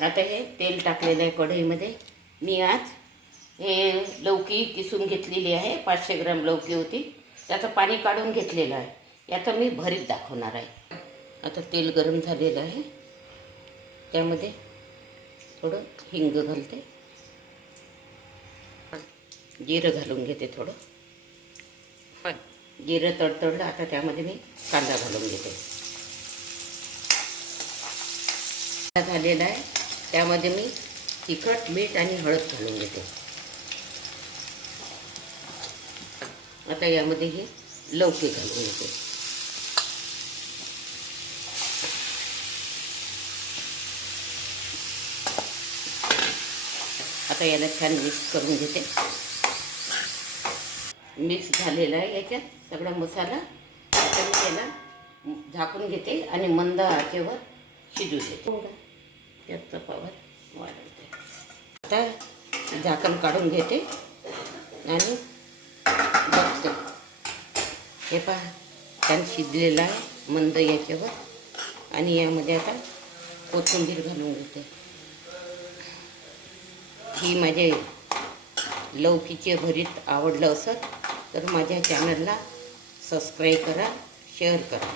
आता हे तेल टाकलेलं आहे कढईमध्ये. मी आज हे लौकी किसून घेतलेली आहे. 500 ग्राम लौकी होती, त्याचं पाणी काढून घेतलेलं आहे. याचं मी भरीत दाखवणार आहे. आता तेल गरम झालेलं आहे, त्यामध्ये थोडं हिंग घालते, जिरं घालून घेते थोडं. जिरं तडतडलं, आता त्यामध्ये मी कांदा घालून घेते. झालेला आहे, त्यामध्ये मी तिखट, मीठ आणि हळद घालून घेते. आता यामध्ये हे लौकी घालून घेते. आता याला छान मिक्स करून घेते. मिक्स झालेला आहे याच्यात सगळा मसाला. आता मी त्याला झाकून घेते आणि मंद आचेवर शिजू देते. त्याचा पावर वाढवते. आता झाकण काढून घेते आणि बघते. हे पहा, छान शिजलेलं आहे मंद याच्यावर. आणि यामध्ये आता कोथिंबीर घालून घेते. ही माझे लौकीचे भरीत आवडलं असेल तर माझ्या चॅनलला सबस्क्राईब करा, शेअर करा.